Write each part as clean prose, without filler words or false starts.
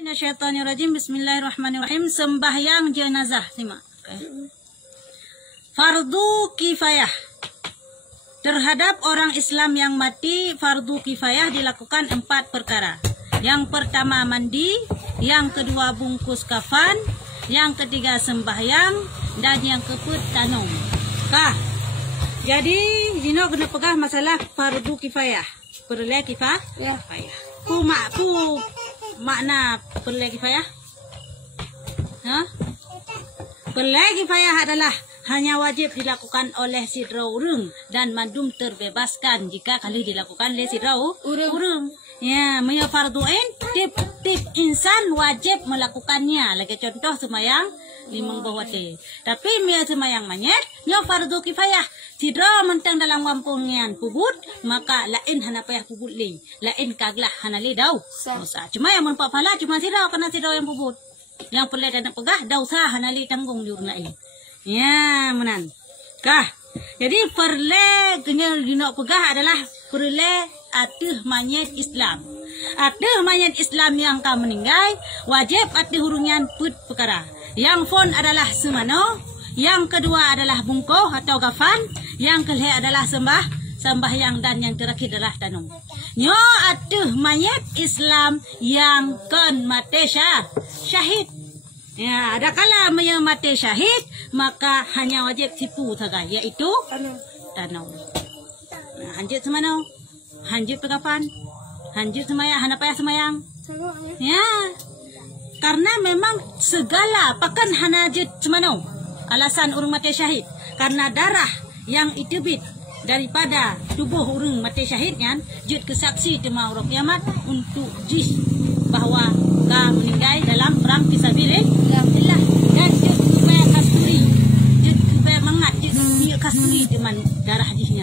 Minasyaitonirrajim. Bismillahirrahmanirrahim. Sembahyang jenazah. Simak. Fardu kifayah. Terhadap orang Islam yang mati, fardu kifayah dilakukan 4 perkara. Yang pertama mandi, yang kedua bungkus kafan, yang ketiga sembahyang, dan yang keempat tanum. Jadi Dino kena pegang masalah fardu kifayah. Perlu kifayah. Ku makna perlu kifayah? Perlu kifayah adalah hanya wajib dilakukan oleh sidra urang dan mandum terbebaskan jika kali dilakukan oleh sidra urang. Ya, maya fardu ain tip insan wajib melakukannya. Lagi contoh semayang limang bawate. Tapi maya semayang manyet, nya fardu kifayah. Sidra mentang dalam kampungan pubut, maka lain hana payah pubut li. Lain kaglah hana li dau. Dosa. Cuma yang menpak pala cuma sidra kena sidra yang pubut. Yang perlu dan pegah dosa hana li tanggung di urang lain. Ya, menan. Jadi perle kenyal dino pegah adalah perle atuh manyet Islam. Atuh manyet Islam yang ka meninggal wajib atuh hurungan put perkara. Yang fon adalah semano, yang kedua adalah bungkoh atau kafan, yang kelima adalah sembahyang dan yang terakhir adalah tanum. Nyo atuh manyet Islam yang kon mati syahid. Ya, ada kala mati syahid, maka hanya wajib tipu saja, yaitu tanam. Nah, hanjit semano, hanjit pegafan, hanjit semayang, hana payah semayang. Ya, karena memang segala pakan hana jit semano. Alasan urang mati syahid, karena darah yang itibit daripada tubuh urang mati syahid kan, jit kesaksi tema orang kiamat untuk jis bahwa ka meninggal dalam perang fisabilillah dan jut supaya kasturi jut supaya mangat jut kasturi teman darah jihnya.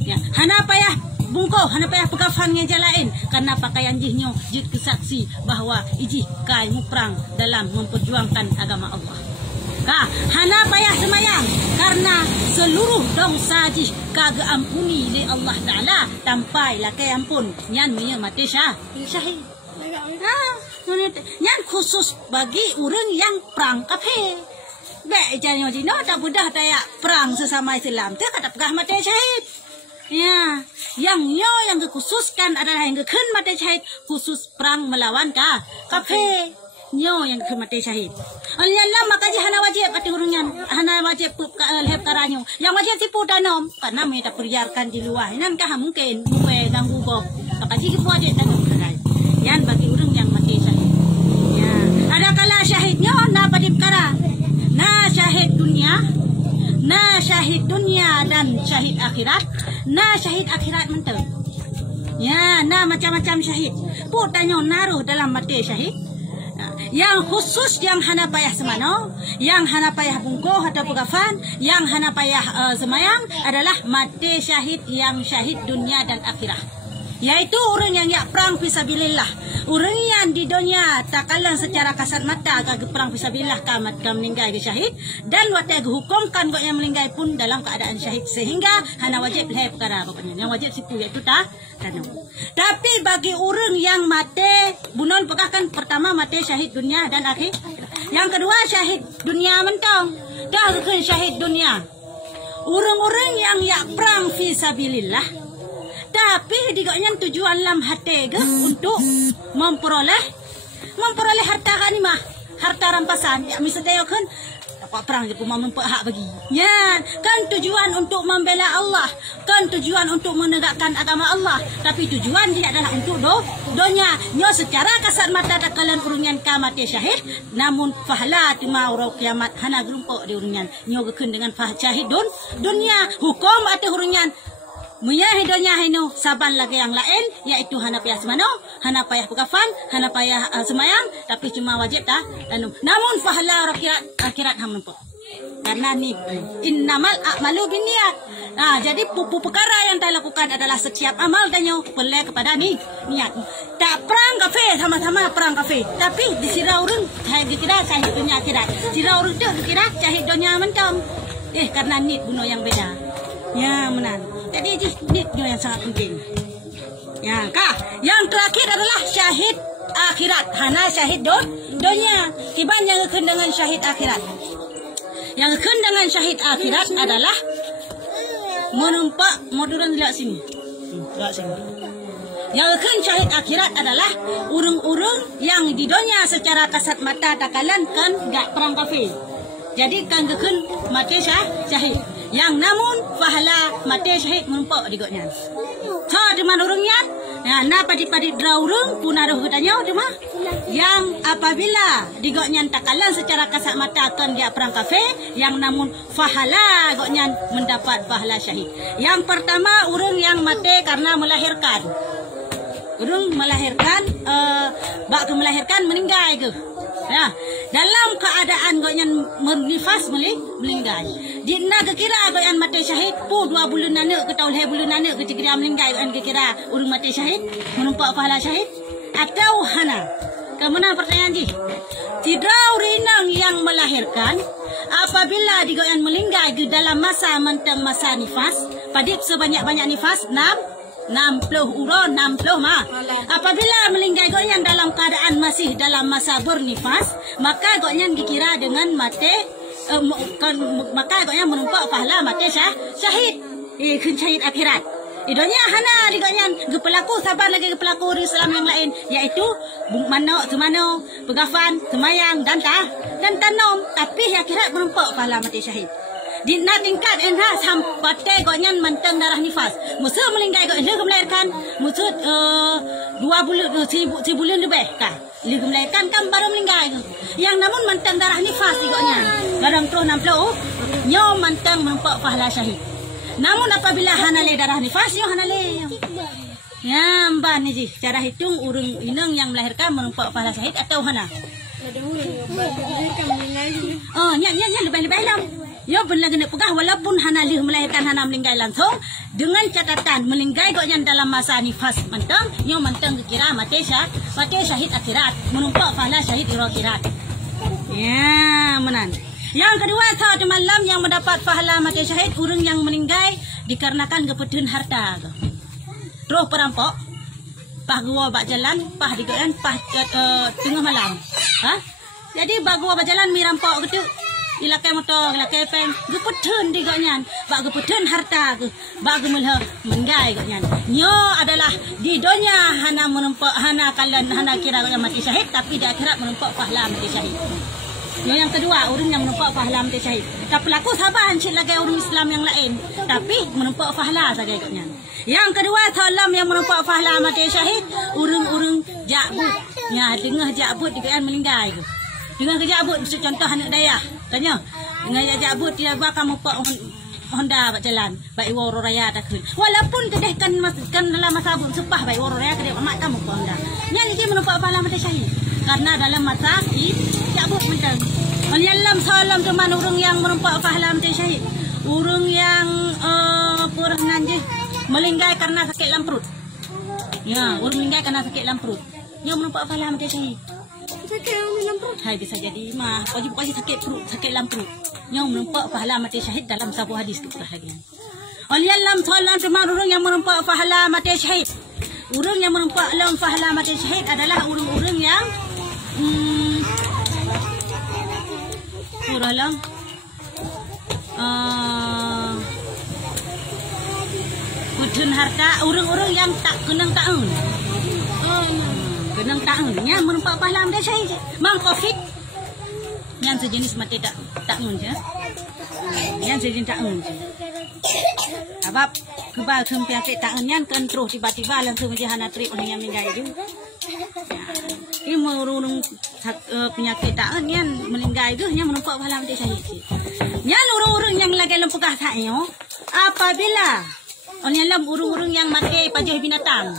Ya, hana payah bungkoh, hana payah pegafan ngejalain karena pakaian jihnya jut kesaksi bahwa ijih kai muprang dalam memperjuangkan agama Allah. Hana payah semayang karena seluruh dosa jih kagak ampuni oleh Allah Ta'ala tampai lakai ampun nyan minya mati syahid. Nyan khusus bagi orang yang perang kafe. Baik jangan jino tak mudah tayak perang sesama Islam. Dia kata pegah mati syahid. Ya, yang dikhususkan adalah yang kekhen mati syahid khusus perang melawan kafe. Nyo yang kekhen mati syahid. Allah maka hana wajib ati urungan, hana wajib lehep karanyo. Yang wajib tipu tanam karena mereka perbiarkan di luar. Nan kah mungkin muwe ganggu boh. Maka jika wajib tanam karai. Yan bagi urang yang mati syahid. Ya, ada kala syahidnya na padip kara. Na syahid dunia dan syahid akhirat. Na syahid akhirat mentel. Ya, na macam-macam syahid. Putanyo naruh dalam mati syahid. Yang khusus yang hana payah semano, yang hana payah bungkoh atau pegafan, yang hana payah semayang adalah mati syahid yang syahid dunia dan akhirat. Yaitu orang yang perang fisabilillah. Orang yang di dunia takalan secara kasat mata ke perang fisabilillah kamat meninggal ke syahid dan waktu hukumkan kok yang meninggal pun dalam keadaan syahid sehingga hana wajib leh perkara pokoknya. Yang wajib sipu yaitu tanam. Tapi bagi orang yang mati bunon pegahkan pertama mati syahid dunia dan akhir. Yang kedua syahid dunia mentong. Dah ke syahid dunia. Orang-orang yang perang fisabilillah tapi digaknya tujuan lam hati untuk memperoleh harta ghanimah, harta rampasan. Ya misalnya kan apa perang je pun hak bagi. Ya, kan tujuan untuk membela Allah, kan tujuan untuk menegakkan agama Allah, tapi tujuan dia adalah untuk dunia. Nyo secara kasat mata tak kalian urungan mati syahid, namun pahala tima urang kiamat hana gerumpuk di urungan. Nyo gekun dengan syahid dunia, hukum atau urungan munya hidupnya hino saban lagi yang lain yaitu hana payah semano, hana payah pegafan, hana payah semayang, tapi cuma wajib tanum. Namun pahala akhirat ham nampak. Karena ni innamal a'malu binniyat. Jadi perkara yang kita lakukan adalah setiap amal danyo perlu kepada niat. Tak perang kafe sama-sama perang kafe, tapi di sira urang dikira syahid dunia akhirat. Sira urang tu dikira syahid dunia mentam. Karena niat bunuh yang beda. Ya, menan. Jadi niatnya yang sangat penting. Ya, yang terakhir adalah syahid akhirat. Hana syahid dunia. Kiban yang akan dengan syahid akhirat. Yang akan dengan syahid akhirat adalah menumpak moduran di sini. Yang akan syahid akhirat adalah urung-urung yang di dunia secara kasat mata takalan kan gak perang kafir. Jadi kan akan mati syahid. Yang namun pahala mati syahid menumpak di goknya. Di mana urungnya? Nah, padi-padi draurung punaruh katanya di mana? Yang apabila digoknya takalan secara kasat mata akan dia perang kafir, yang namun pahala goknya mendapat pahala syahid. Yang pertama urung yang mati karena melahirkan. Urung melahirkan waktu melahirkan meninggal ke. Ya, dalam keadaan goknya menifas meninggal. Dina kira goknya mati syahid pu 2 bulan nana ke tahun bulan nana ke kira meninggal goknya kira urung mati syahid menumpak pahala syahid atau hana. Kemana pertanyaan ji? Tidak urinang yang melahirkan apabila digoknya meninggal di dalam masa mentang masa nifas, padip sebanyak-banyak nifas 60 urun 60 mah. Apabila meninggal goknya dalam keadaan masih dalam masa bernifas, maka goknya dikira dengan mati maka goknya menumpak pahala mati syahid. Kun syahid akhirat. Idonya hana digoknya gepelaku sabar lagi gepelaku di Islam yang lain, yaitu mano semano begafan semayang dan tanom, tapi akhirat menumpak pahala mati syahid. Di tingkat enha sampai goknya mentang darah nifas. Musuh meninggal goknya melahirkan musuh 2 bulan 1 bulan lebih kah. Dia melahirkan kan baru meninggal. Yang namun mentang darah nifas goknya. Barang 60 nyo mentang menumpak pahala syahid. Namun apabila hanale darah nifas yo hanale. Ya mbak ni ji, cara hitung urung inang yang melahirkan menumpak pahala syahid atau hana? Oh, nya lebih-lebih lam. Yo benar kena pegah walaupun hana lih melahirkan hana meninggal langsung dengan catatan meninggal goknya dalam masa nifas mentang yo mentang kira mati syahid akhirat menumpak pahala syahid akhirat. Ya menan. Yang kedua saat malam yang mendapat pahala mati syahid urang yang meninggal dikarenakan kepedun harta. Terus perampok pah gua bak jalan pah digoyan pah tengah malam. Jadi bak gua bak jalan mi rampok gitu. Ilakai motor, ilakai pen, gepedun di goknya, bak gepedun harta, bak gemelha meninggal goknya. Nyo adalah di dunia hana menumpak hana kalian hana kira goknya mati syahid, tapi di akhirat menumpak pahala mati syahid. Nyo yang kedua, urang yang menumpak pahala mati syahid. Tak pelaku sabar hancit lagi urang Islam yang lain, tapi menumpak pahala saja goknya. Yang kedua, salam yang menumpak pahala mati syahid, urang-urang jabut. Ya, tengah jabut di goknya meninggal. Dengan kejabut contoh anak daya tanya dengan kejabut dia bakal mempak Honda bak jalan baik waro raya tak kun walaupun kedeh kan dalam masa sepah baik waro raya kedeh amat kamu Honda nya lagi menumpak pahala mati syahid karena dalam masa kejabut mentang dalam salam teman urang yang menumpak pahala mati syahid urang yang pernah je meninggal karena sakit dalam perut ya urang meninggal karena sakit dalam perut nya menumpak pahala mati syahid. Hai bisa jadi mah wajib sakit perut sakit dalam perut yang menumpak pahala mati syahid dalam sebuah hadis kita lagi. Oleh dalam salam teman urang yang menumpak pahala mati syahid. Urang yang menumpak dalam pahala mati syahid adalah urang-urang yang kurang kudun harta urang-urang yang tak kenang taun. Kenang taunnya menumpak pahala mati syahid. Mang Covid yang sejenis mati tak ngun je. Yang sejenis tak ngun je. Sebab kebal kempiakit tak ngun kan terus tiba-tiba langsung menjadi hana trip orang yang meninggal itu. Ini urung penyakit tak ngun yang meninggal itu yang menumpak pahala mati syahid. Yang urung-urung yang lagi lempukah saya apabila orang yang urung-urung yang mati pajuh binatang.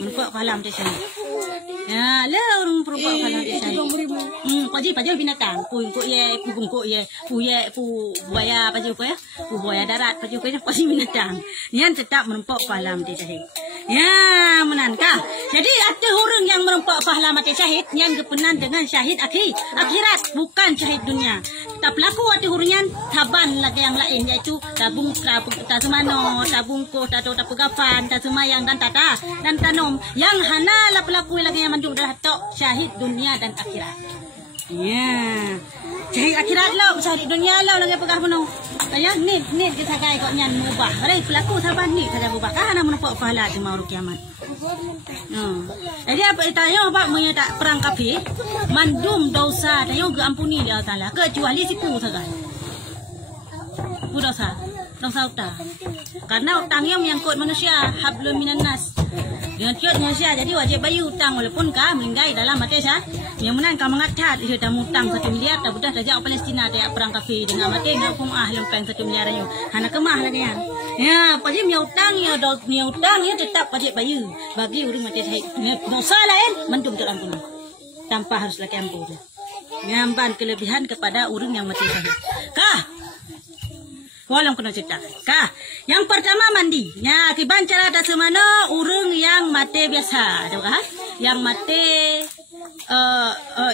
Menumpak pahala mati syahid. Ya, lah orang perempuan kalau dia saya. Pajak binatang, pu bungkuk ye, pu buaya pajak apa ya? Pu buaya darat pajak apa pajak binatang. Yang tetap menumpak pahala mati syahid. Ya, menankah. Jadi ada orang yang merempak pahala mati syahid yang kepenan dengan syahid akhirat, bukan syahid dunia. Tak berlaku ada orang yang taban lagi yang lain, iaitu tabung tak semano, tabung ko, tak pegafan, tak semayang dan tata dan tanom. Yang hana lah berlaku lagi yang manduk dah tok syahid dunia dan akhirat. Ya, syahid akhirat lah, syahid dunia lah lagi pegah penuh. Ayah ni kita kai kok nyan mubah. Hari pelaku saban ni saja mubah. Kan nak menepuk pahala di maut kiamat. Jadi apa tanya apa punya tak perang kafir, mandum dosa tanya ampuni dia Taala kecuali siku saja. Dosa utang. Karena utangnya menyangkut manusia, hablum minan nas. Menyangkut manusia, jadi wajib bayar utang walaupun kau meninggal dalam mati sah. Yang mana kau mengacat dia dah hutang 1 miliar, tak budak dah jauh Palestina dia perang kafir dengan mati nak hukum lempeng 1 miliar ayu. Hana kemah lagi ya. Ya, pasti punya utang ya tetap wajib bayar. Bagi orang mati sah. Dosa lain mendum terampun. Tanpa harus lagi ampun. Nyamban kelebihan kepada orang yang mati sah. Kah? Walau kena cerita. Kah? Yang pertama mandi. Ya, kiban cara tak semana orang yang mati biasa. Tahu kah? Yang mati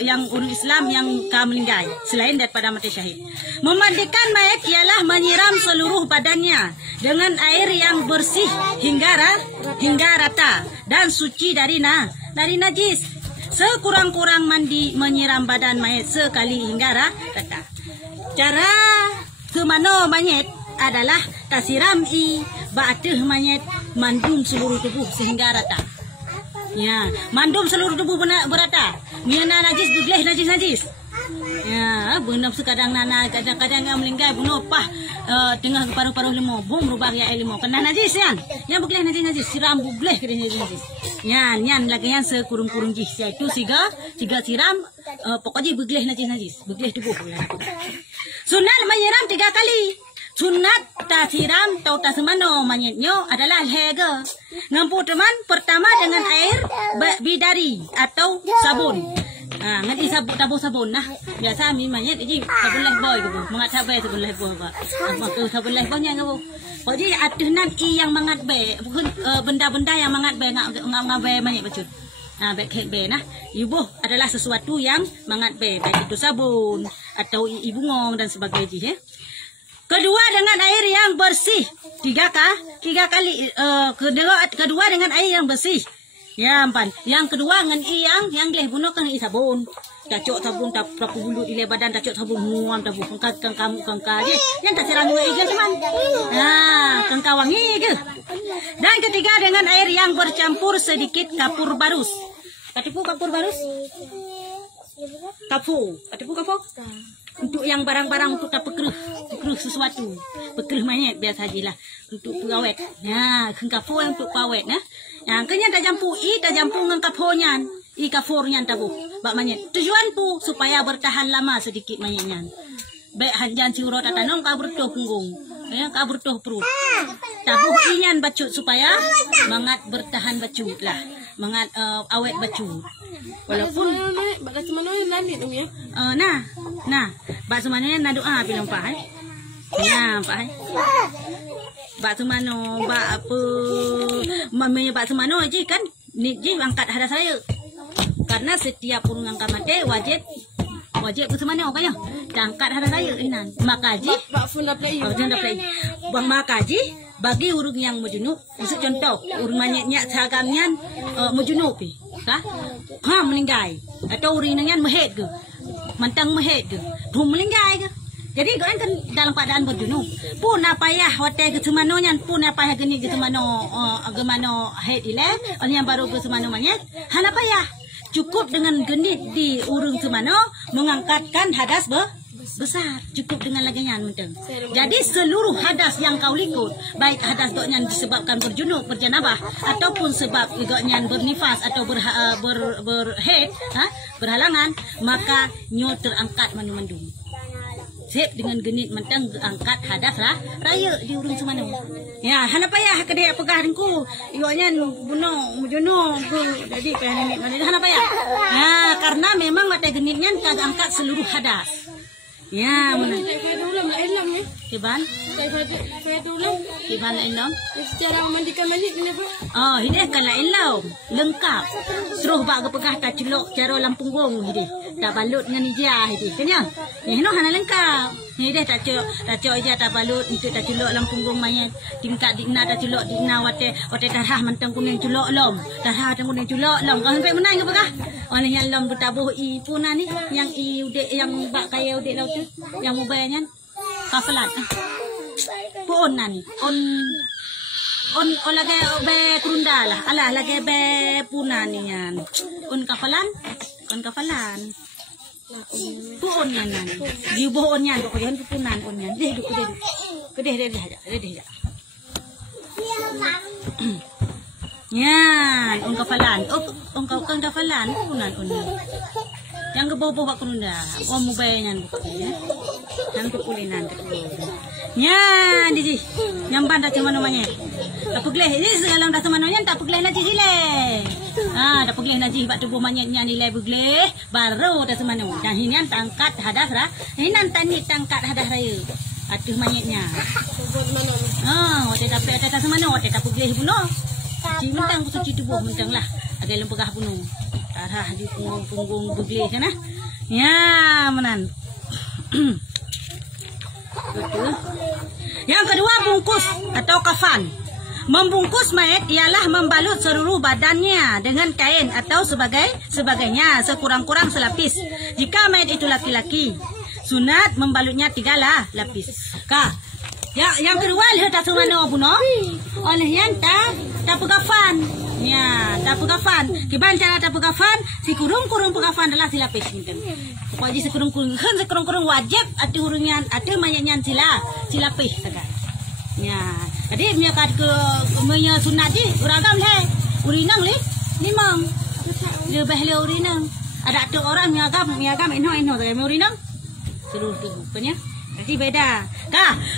yang orang Islam yang meninggal selain daripada mati syahid. Memandikan mayat ialah menyiram seluruh badannya dengan air yang bersih hingga rata dan suci dari najis. Sekurang-kurang mandi menyiram badan mayat sekali hingga rata. Cara semano mayat adalah tasiram ba'atuh mayat mandum seluruh tubuh sehingga rata. Ya, mandum seluruh tubuh berata. Miana najis begleh najis. Ya, benar sekadang nana kadang-kadang yang meninggal bunuh pah tengah paruh-paruh lemah bom rubah ya lemah kena najis kan. Yang begleh najis siram begleh kena najis. Nyan lagi yang sekurung-kurung jih iaitu tiga siram pokoknya begleh najis begleh tubuh. Sunat menyiram 3 kali. Sunat tasiram atau tasemano manyetnyo adalah lega. Ngampu teman pertama dengan air bidari atau sabun. Ngan isabuk tabung sabun nah. Biasa mi manyet ini sabun lifebuoy gitu. Mangat sabai sabun lifebuoy ba. Apa sabun lifebuoy nya gitu. Jadi atunan yang mangat be benda-benda yang mangat be ngam be manyet becut. Baik be nah. Ibu adalah sesuatu yang mangat be baik itu sabun atau ibungong dan sebagainya. Kedua dengan air yang bersih 3 kali. Kedua dengan air yang bersih. Ya empan. Yang kedua dengan yang leh bunuh kan sabun. Tacok sabun tak prapu bulu di badan tacok sabun muam tabu kangka kamu kangka je. Yang tak serang air je teman. Kangka wangi je. Dan ketiga dengan air yang bercampur sedikit kapur barus. Katipu kapur barus? Kapur. Untuk yang barang-barang untuk tak pekeruh sesuatu, pekeruh mayat biasa aja lah untuk pengawet. Ya, kengkapo yang untuk pengawet nah. Yang kenya dah jampu ngan kaponyan, kafornya tabu. Bak mayat. Tujuan pu supaya bertahan lama sedikit mayatnya. Baik hanjan ciurot tanong ka bertuh punggung. Ya, ka bertuh perut. Tabu inyan bacut supaya mangat bertahan bacut lah. Mangat awet bacut. Walaupun bak semana nanti dong ya. Nah, bak semana na doa bilang Pak. Ya, Pak. Bak semana bak apa mamanya bak semana je kan ni je angkat hadas saya. Karena setiap orang angkat mati wajib ke semana kaya. Angkat hadas saya inan. Makaji Bak funda play. Bang makaji bagi urung yang majunub, misal contoh urung manyetnya sagamnya majunub kah? Meninggal atau urang yang mehet ke mantang mehet ke meninggal ke. Jadi kan dalam keadaan berjunub pun apa ya hotel ke semanonya pun apa ya geni ke semano gemano head ile yang baru ke semano manyet hana apa ya cukup dengan genit di urung semano mengangkatkan hadas besar cukup dengan lagian menteng. Jadi seluruh hadas yang kau likut, baik hadas doknya disebabkan berjunub, berjanabah, ataupun sebab doknya bernifas atau berhead, berhalangan, maka nyo terangkat manu-mandung. Sip dengan genit menteng angkat hadas lah raya di urung semana. Ya, hana payah kedai pegah dengku. Iwanya bunuh jadi pengen ini hana payah. Ya, karena memang mata genitnya kagak angkat seluruh hadas. Ya, mana? Saya ulang, ya. Kiban? Saya ulang. Gimana Inong? Cara memandikan mayit ni apa? Oh, ini kan lain lau. Lengkap. Seruh bak ke pegah tak celok cara lampung gong ini. Tak balut dengan ijah ini. Kena? Ini hana lengkap. Ini dia tak celok ijah tak balut untuk tak celok lampung gong mayat. Tingkat dikna tak celok dikna wate darah mentang kuning celok lom. Darah mentang kuning celok lom. Kau sampai menang ke pegah? Oleh yang lom bertabuh i puna ni, yang i udek yang bak kaya udek laut tu, yang mobilnya kafalan. Punan on lagi be kurunda lah alah lagi be punan nian kafalan puon yan nan di boon yan ko yan punan on yan deh yan on kafalan on kafalan punan on yang kebobo kurunda mo be yan ko ya yang kepulinan nya di nyamban dah cuma namanya tak pegleh ini segalam dah sama namanya tak pegleh nanti sile tak pegleh nanti bak tubuh manyetnya nilai pegleh baru dah sama nama dan ini tangkat hadas ra ini nanti tangkat hadas raya atuh manyetnya tak dapat tak sama nama tak pegleh bunuh ci mentang suci tubuh mentang lah ada lempegah bunuh darah di punggung pegleh sana ya menan. Betul. Yang kedua, bungkus atau kafan. Membungkus mayat ialah membalut seluruh badannya dengan kain atau sebagainya sekurang-kurang selapis. Jika mayat itu laki-laki, sunat membalutnya 3 lapis. Yang kedua, lihat tak semana puno. Oleh yang tak pegafan. Ya, tak pegafan. Kiban cara tak pegafan, si kurung pegafan adalah silapis gitu. Wajib sekurung-kurung wajib ati hurungan ati mayatnya silapis tagad. Ya, jadi punya kad ke punya sunat di uragam le. Urinang le limang. Dia bahle urinang. Ada tu orang miagam eno saya urinang. Seluruh tubuh punya. Jadi beda.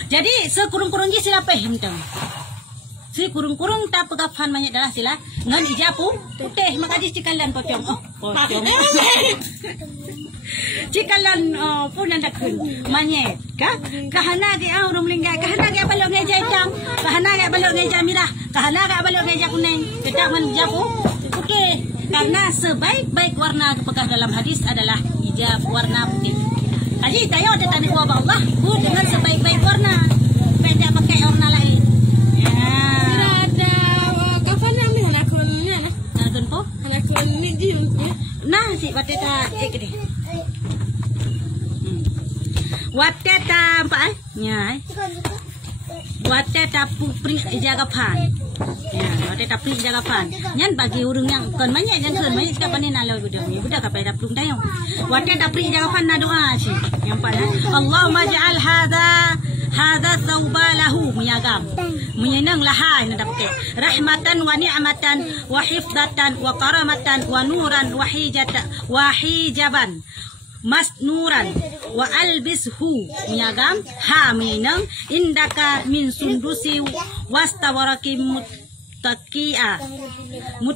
Jadi sekurung-kurung je silapis mentang. Si kurung-kurung tak pegafan mayat adalah sila ngan ijapu putih makaji cikalan pocong. Pocong. Cikalan pun anda kun manyet kahana ge orang melinggai kahana ge balok ngeja hitam kahana ge balok ngeja merah kahana ge balok ngeja kuning tetap menjapu putih karena sebaik-baik warna kepegah dalam hadis adalah hijab warna putih. Haji tayo ada tanda wa Allah bu dengan sebaik-baik warna beda pakai warna lain. Ya ada kafan ni anak kurangnya nah tunpo anak kurang ni di nah si bateta gede wateta apa nya wateta pring jaga pan ya wateta pring jaga pan nyan bagi urang yang kon banyak yang kon banyak kapan ni nalau budak apa dah plung tayong wateta pring jaga pan na doa si yang pan Allahumma ja'al hadha thawbalahu miyagam menyenang laha ini dapat rahmatan wa ni'matan wa hifdatan wa karamatan wa nuran wa hijaban masnuran wa albishu miyagam menyenang indaka min sundusi wastawaraki muttaqi'ah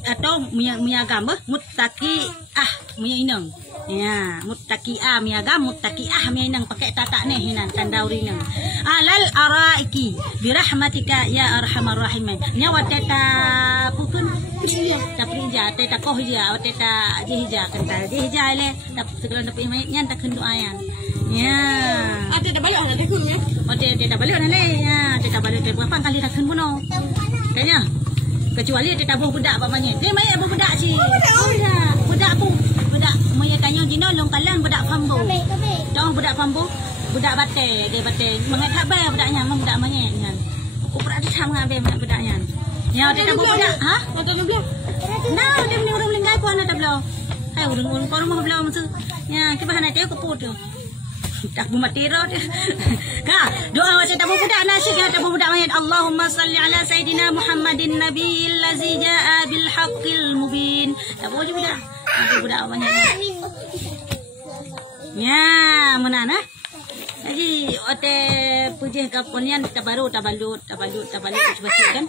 atau miyagam muttaqi'ah menyenang ya muttaqi'ah miyagam muttaqi'ah menyenang pakai tatak ni hinan tanda urinang alal araiki birahmatika ya arhamar rahimin nyawa teta pukun tak perija teta koh ja teta jihja kenta jihja le tak segala dapat mayatnya tak kendu ayan ya ada balik ada tekun ya teta balik ada le ya teta balik berapa kali tak kendu kayaknya kecuali teta budak apa mayat dia mayat budak sih budak mayat tanya jino long kalang budak pambu dong budak pambu budak batai dia batai mengatak bay budaknya budak mayat kan ukuran dia sama ngambil budaknya ya teta budak ha ada belum nah dia ni orang linggai pun ada belum hai urang korang mau belum tu ya ke bahan dia keput tu tak mati ro doa macam tabu budak nasib tabu budak mayat Allahumma salli ala sayidina Muhammadin nabiyil ladzi jaa bil haqqil mubin tabu budak budak mayat ya menana jadi ote pujih kaponian tabaru tabalut cuba kan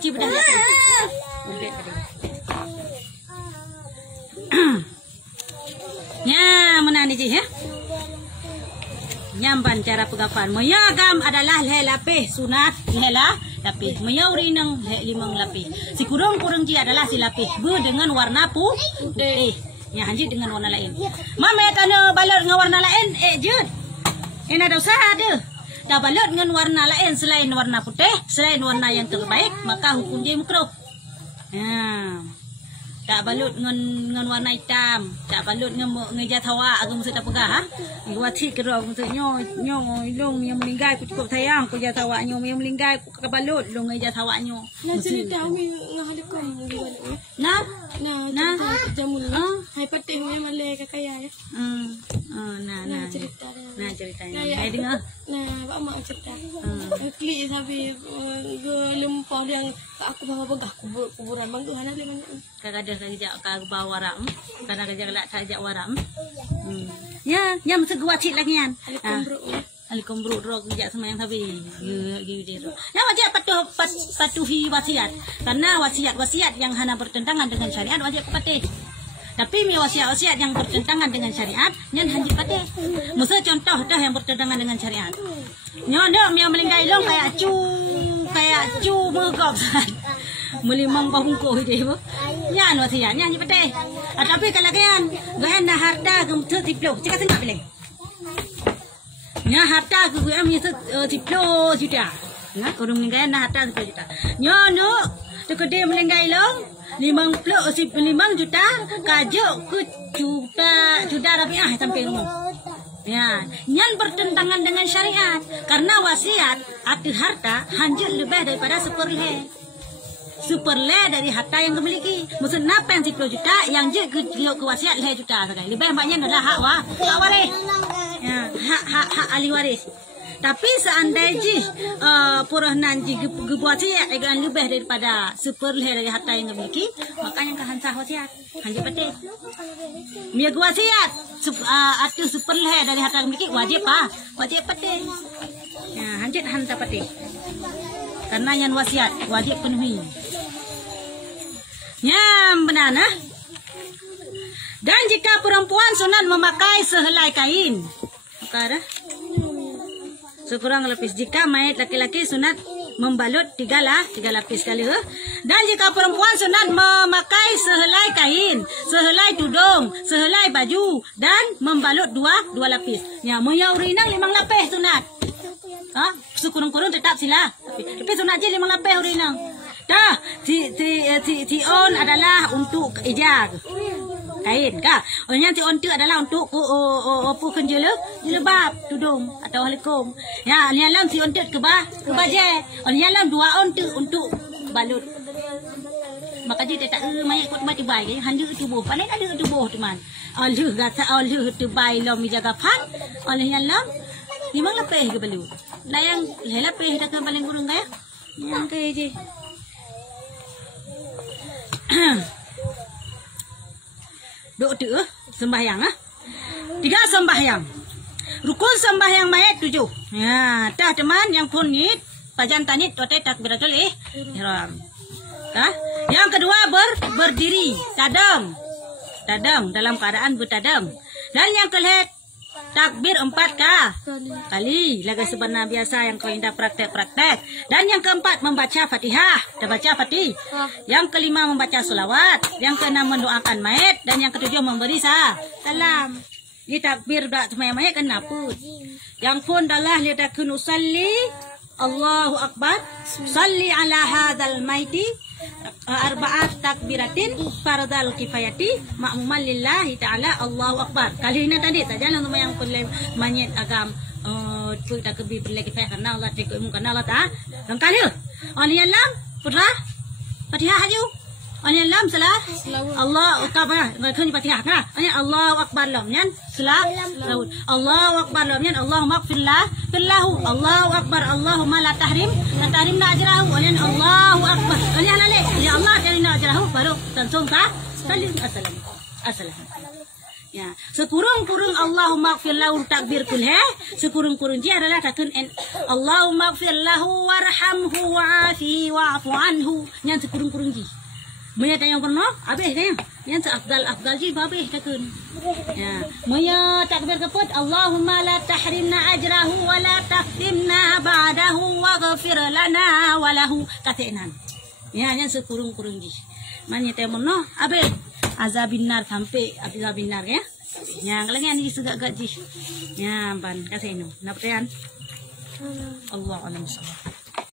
ci budak ya menana ji ya nyamban cara pegapan. Mayagam adalah leh lapih sunat lehlah lapih. Mayauri nang leh limang lapih. Si kurung-kurung ji adalah si lapih bu dengan warna putih. Ya hanji dengan warna lain. Mama tanya balut dengan warna lain jud. Ini ada usaha ada. Dah balut dengan warna lain selain warna putih, selain warna yang terbaik, maka hukum dia makruh. Ya. Tak balut dengan warna hitam, tak balut dengan ngeja tawa agak mesti tak pegah ha. Buat hit kerja mesti nyong long yang meninggal ku cukup sayang ku jata tawa nyong yang meninggal ku ke balut long ngeja tawa nyong. Nah cerita awi ngahalikom di balut. Nah jamun. Hai patih yang malai kakaya ya. Nah cerita. Nah ceritanya. Hai dengar. Nah, Pak Mak cerita. Klik sampai lempar yang aku bawa begah kuburan bang tu hana dengan kadang kajak ka bawa waram, kadang kajak lak kajak waram. Ya, nyam seguat cik lagi yan. Alikum bro rok kajak sama yang sabi. Gitu. Ya wajib patuhi wasiat. Karena wasiat yang hana bertentangan dengan syariat wajib patih. Tapi wasiat yang bertentangan dengan syariat nyan hanji patih. Musa contoh dah yang bertentangan dengan syariat. Nyodok yang melingkai long kayak cu megok. Melimang bangko je bu. Nyan wasiatnya hanji patih. Tapi kalau kan dah harta gemtu tiplo. Cakap tengah pilih. Nya harta gue am tiplo juta. Nah, orang melingkai dah harta 10 juta. Nyodok tekede melingkai long 5 juta kajuk ke juta rabiah sampai umum. Ya, nyan bertentangan dengan syariat karena wasiat arti harta hanjut lebih daripada seperle dari harta yang dimiliki. Maksud napa yang 10 juta yang je ke wasiat le juta sekali. Lebih banyak adalah hak waris. Ya, hak ahli waris. Tapi seandainya purah nanti gebuat saya dengan lebih daripada seperle dari harta yang dimiliki, maka yang kehansah wasiat hanji patih. Mia wasiat atau seperle dari harta yang dimiliki wajib patih. Ya hanjit hantar patih. Karena yang wasiat wajib penuhi. Yang benar nah. Dan jika perempuan sunat memakai sehelai kain, maka sekurang lebih jika mayat laki-laki sunat membalut tiga lapis kali. Dan jika perempuan sunat memakai sehelai kain, sehelai tudung, sehelai baju dan membalut dua lapis. Ya, menyauri nang 5 lapis sunat. Sekurang-kurang tetap sila. Tapi sunat je 5 lapis urinang. Dah, ti on adalah untuk ijaz. Kain kah? Yang on tu adalah untuk apa kenjela jilbab tudung atau halikum. Ya, ni alam si on tu ke baje. Ni alam 2 on tu untuk balut. Maka dia tak mayat kot mati bai ke handu tubuh. Paling ada tubuh teman. Alih gata alih tu bai lam jaga pan. Alih alam 5 lapis ke balut. Lah yang lapis dah ke paling kurang kaya. Yang ke je. Duk tu sembahyang 3 sembahyang. Rukun sembahyang mayat 7. Ya, dah teman yang pun ni pajan tanit tote takbiratul ihram. Yang kedua berdiri, tadam dalam keadaan bertadam. Dan yang kelihatan takbir 4 kali laga sebenar biasa yang kau indah praktek. Dan yang keempat membaca Fatihah, dah baca Fatih. Yang kelima membaca selawat, yang keenam mendoakan mayat dan yang ketujuh memberi salam. Ini takbir dak mayat kenapa? Yang pun adalah dia dak kunu salli Allahu akbar, salli ala hadzal maiti arba'at takbiratin fardal kifayati ma'muman lillahi ta'ala Allahu akbar. Kali ini tadi saja untuk yang boleh manyet agam tu tak kebi boleh kifayah karena Allah tekuk mu karena Allah ta. Dan kali oni alam putra Fatihah aju. Oni alam salah Allah akbar kan Fatihah kan. Oni Allahu akbar lam nyan salah Allahu akbar lam nyan Allahumma fillahu Allahu akbar Allahumma la tahrimna ajrahu. Oni Allahu akbar. Oni alale ya Allah jarina ajrahu baru langsung salim assalam. Ya, sekurang-kurang Allahumma ighfir lahu takbir kulha, sekurang-kurang dia adalah takun Allahumma ighfir lahu warhamhu wa'afihi wa'fu anhu. Yang sekurang-kurang dia. Banyak yang pernah habis kan? Yang afdal ji babeh takun. Ya, moya takbir kaput Allahumma la tahrimna ajrahu wa la taftimna ba'dahu waghfir lana wa lahu katenan. Ya, yang sekurung-kurung ji. Manya temono abe azabin nar sampai azabin nar ya. Yang lagi sudah gaji. Ya, ban kasih nu. Naprean. Allah alam.